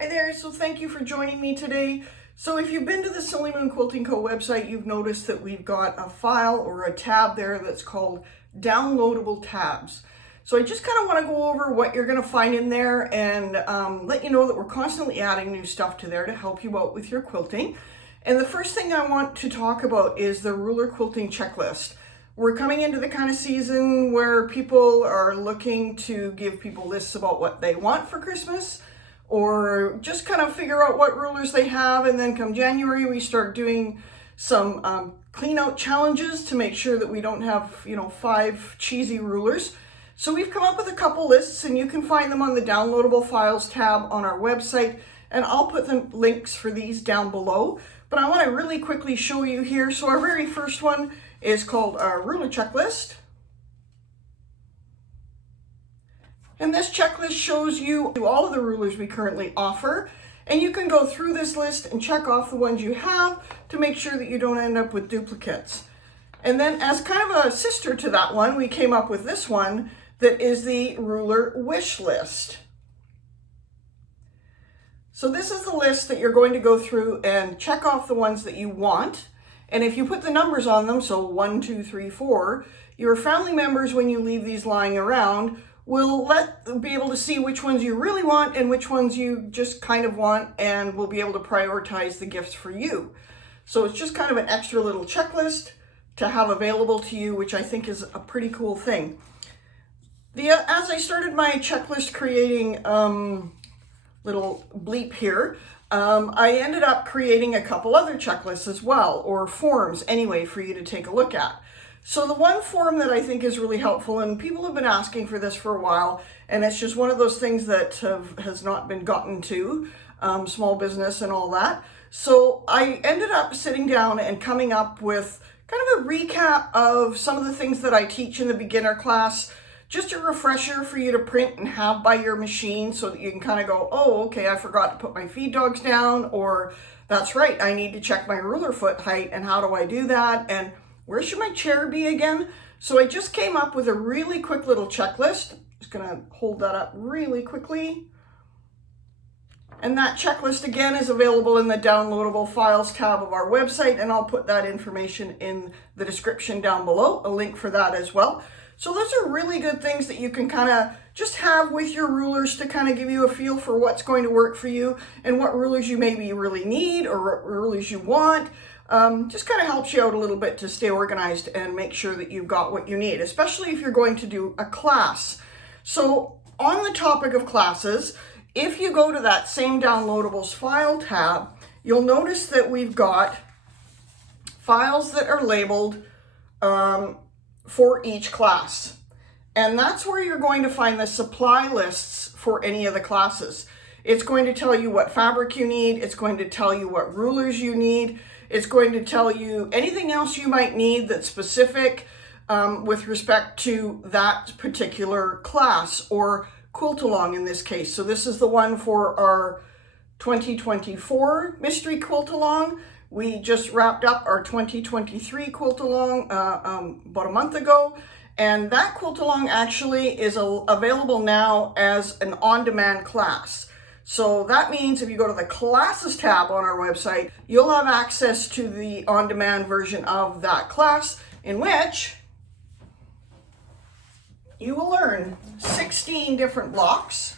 Hi there, so thank you for joining me today. So if you've been to the Silly Moon Quilting Co. website, you've noticed that we've got a file or a tab there that's called Downloadable Tabs. So I just kind of want to go over what you're going to find in there and let you know that we're constantly adding new stuff to there to help you out with your quilting. And the first thing I want to talk about is the ruler quilting checklist. We're coming into the kind of season where people are looking to give people lists about what they want for Christmas, or just kind of figure out what rulers they have. And then come January, we start doing some clean out challenges to make sure that we don't have, 5 cheesy rulers. So we've come up with a couple lists, and you can find them on the downloadable files tab on our website. And I'll put the links for these down below. But I want to really quickly show you here. So our very first one is called our ruler checklist. And this checklist shows you all of the rulers we currently offer. And you can go through this list and check off the ones you have to make sure that you don't end up with duplicates. And then as kind of a sister to that one, we came up with this one that is the ruler wish list. So this is the list that you're going to go through and check off the ones that you want. And if you put the numbers on them, so 1, 2, 3, 4, your family members, when you leave these lying around, will be able to see which ones you really want and which ones you just kind of want, and will be able to prioritize the gifts for you. So it's just kind of an extra little checklist to have available to you, which I think is a pretty cool thing. As I started my checklist creating little bleep here, I ended up creating a couple other checklists as well, or forms anyway, for you to take a look at. So the one form that I think is really helpful, and people have been asking for this for a while, and it's just one of those things that has not been gotten to, small business and all that. So I ended up sitting down and coming up with kind of a recap of some of the things that I teach in the beginner class, just a refresher for you to print and have by your machine so that you can kind of go, oh, okay, I forgot to put my feed dogs down, or that's right, I need to check my ruler foot height, and how do I do that? And where should my chair be again? So I just came up with a really quick little checklist. Just gonna hold that up really quickly. And that checklist again is available in the downloadable files tab of our website, and I'll put that information in the description down below, a link for that as well. So those are really good things that you can kind of just have with your rulers to kind of give you a feel for what's going to work for you and what rulers you maybe really need or what rulers you want. Just kind of helps you out a little bit to stay organized and make sure that you've got what you need, especially if you're going to do a class. So on the topic of classes, if you go to that same downloadables file tab, you'll notice that we've got files that are labeled for each class. And that's where you're going to find the supply lists for any of the classes. It's going to tell you what fabric you need. It's going to tell you what rulers you need. It's going to tell you anything else you might need that's specific with respect to that particular class or quilt along in this case. So this is the one for our 2024 mystery quilt along. We just wrapped up our 2023 quilt along about a month ago. And that quilt along actually is available now as an on-demand class. So that means if you go to the classes tab on our website, you'll have access to the on-demand version of that class, in which you will learn 16 different blocks,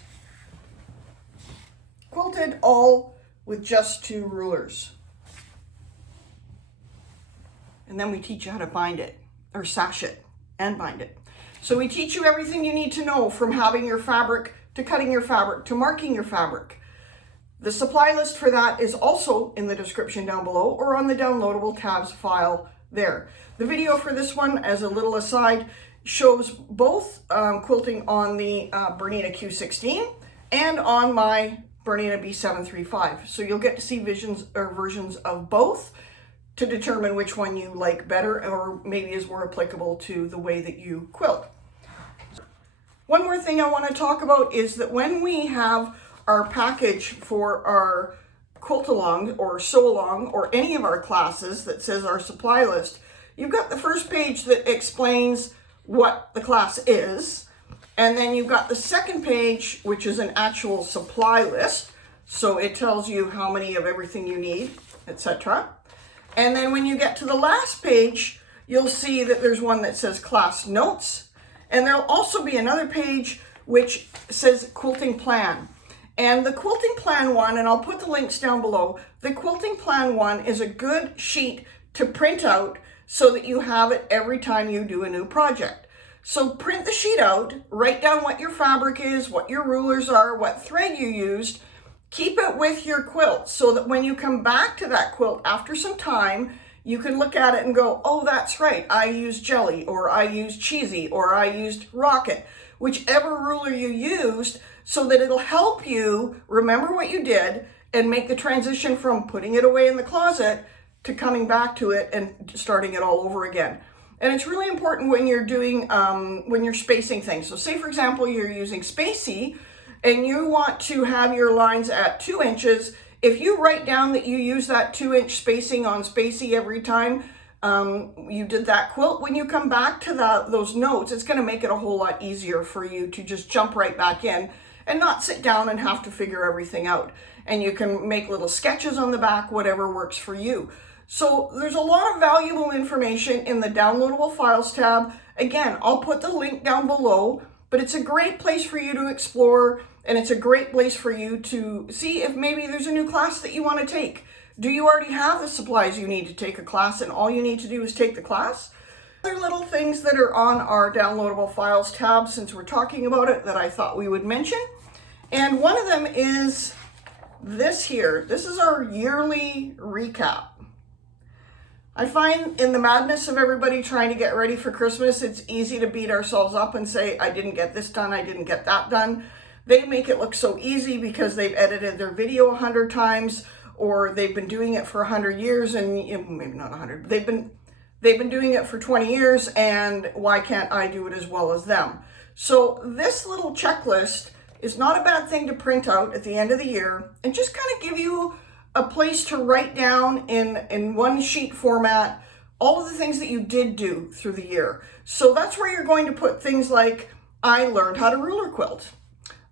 quilted all with just 2 rulers. And then we teach you how to bind it, or sash it and bind it. So we teach you everything you need to know, from having your fabric to cutting your fabric, to marking your fabric. The supply list for that is also in the description down below, or on the downloadable tabs file there. The video for this one, as a little aside, shows both quilting on the Bernina Q16 and on my Bernina B735. So you'll get to see versions of both to determine which one you like better, or maybe is more applicable to the way that you quilt. One more thing I want to talk about is that when we have our package for our quilt along or sew along or any of our classes that says our supply list, you've got the first page that explains what the class is, and then you've got the second page, which is an actual supply list. So it tells you how many of everything you need, etc. And then when you get to the last page, you'll see that there's one that says class notes. And there'll also be another page which says quilting plan. And the quilting plan one, and I'll put the links down below, the quilting plan one is a good sheet to print out so that you have it every time you do a new project. So print the sheet out, write down what your fabric is, what your rulers are, what thread you used, keep it with your quilt so that when you come back to that quilt after some time, you can look at it and go, oh, that's right, I used Jelly, or I used Cheesy, or I used Rocket, whichever ruler you used, so that it'll help you remember what you did and make the transition from putting it away in the closet to coming back to it and starting it all over again. And it's really important when you're doing, when you're spacing things. So say, for example, you're using Spacey and you want to have your lines at 2 inches. If you write down that you use that 2-inch spacing on Spacey every time you did that quilt, when you come back to those notes, it's going to make it a whole lot easier for you to just jump right back in and not sit down and have to figure everything out. And you can make little sketches on the back, whatever works for you. So there's a lot of valuable information in the downloadable files tab. Again, I'll put the link down below, but it's a great place for you to explore, and it's a great place for you to see if maybe there's a new class that you want to take. Do you already have the supplies you need to take a class and all you need to do is take the class? Other little things that are on our downloadable files tab, since we're talking about it, that I thought we would mention. And one of them is this here. This is our yearly recap. I find in the madness of everybody trying to get ready for Christmas, it's easy to beat ourselves up and say, I didn't get this done, I didn't get that done. They make it look so easy because they've edited their video 100 times, or they've been doing it for 100 years, and maybe not 100, they've been doing it for 20 years, and why can't I do it as well as them? So this little checklist is not a bad thing to print out at the end of the year and just kind of give you a place to write down in one sheet format all of the things that you did do through the year. So that's where you're going to put things like, I learned how to ruler quilt.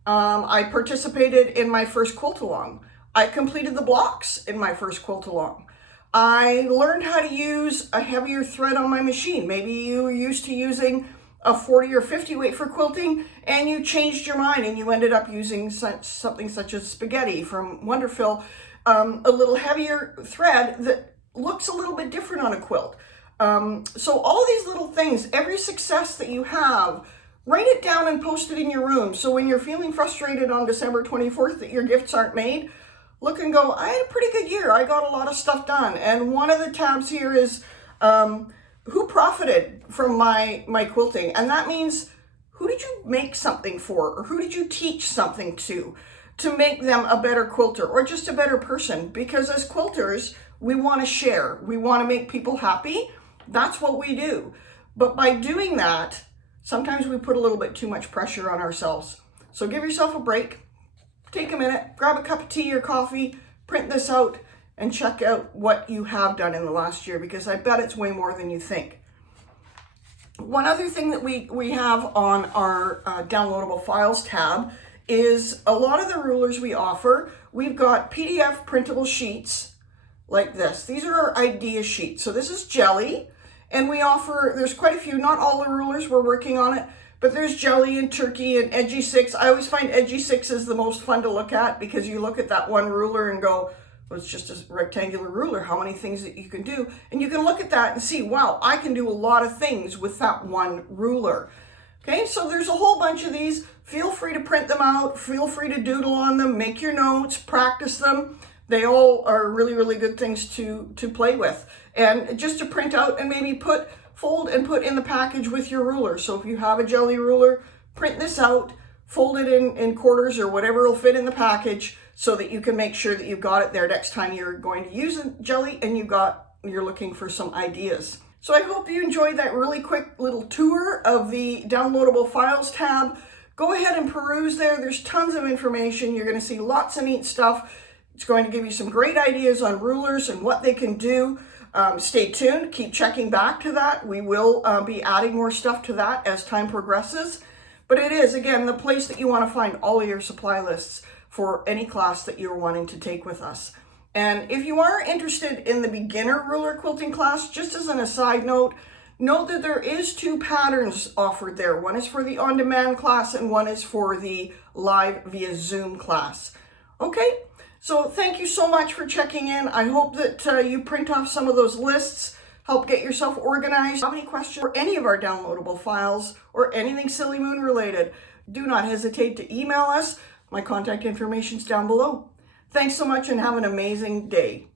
I participated in my first quilt along. I completed the blocks in my first quilt along. I learned how to use a heavier thread on my machine. Maybe you were used to using a 40 or 50 weight for quilting and you changed your mind and you ended up using something such as Spaghetti from Wonderfill, a little heavier thread that looks a little bit different on a quilt. So all these little things, every success that you have, write it down and post it in your room. So when you're feeling frustrated on December 24th that your gifts aren't made, look and go, I had a pretty good year. I got a lot of stuff done. And one of the tabs here is who profited from my quilting. And that means, who did you make something for? Or who did you teach something to make them a better quilter or just a better person? Because as quilters, we want to share. We want to make people happy. That's what we do. But by doing that, sometimes we put a little bit too much pressure on ourselves. So give yourself a break. Take a minute, grab a cup of tea or coffee, print this out, and check out what you have done in the last year, because I bet it's way more than you think. One other thing that we have on our downloadable files tab is a lot of the rulers we offer. We've got PDF printable sheets like this. These are our idea sheets. So this is Jelly, and we offer, there's quite a few, not all the rulers, we're working on it, but there's Jelly and Turkey and Edgy 6. I always find Edgy 6 is the most fun to look at because you look at that one ruler and go, well, it's just a rectangular ruler, how many things that you can do? And you can look at that and see, wow, I can do a lot of things with that one ruler. Okay, so there's a whole bunch of these. Feel free to print them out. Feel free to doodle on them, make your notes, practice them. They all are really, really good things to play with. And just to print out and maybe fold and put in the package with your ruler. So if you have a Jelly ruler, print this out, fold it in quarters or whatever will fit in the package so that you can make sure that you've got it there next time you're going to use a Jelly and you're looking for some ideas. So I hope you enjoyed that really quick little tour of the downloadable files tab. Go ahead and peruse there. There's tons of information. You're going to see lots of neat stuff. It's going to give you some great ideas on rulers and what they can do. Stay tuned. Keep checking back to that. We will be adding more stuff to that as time progresses. But it is, again, the place that you want to find all of your supply lists. for any class that you're wanting to take with us. And if you are interested in the beginner ruler quilting class, just as an aside note that there is 2 patterns offered there. One is for the on-demand class and one is for the live via Zoom class. Okay, so thank you so much for checking in. I hope that you print off some of those lists, help get yourself organized. If you have any questions for any of our downloadable files or anything Silly Moon related, do not hesitate to email us. My contact information is down below. Thanks so much and have an amazing day.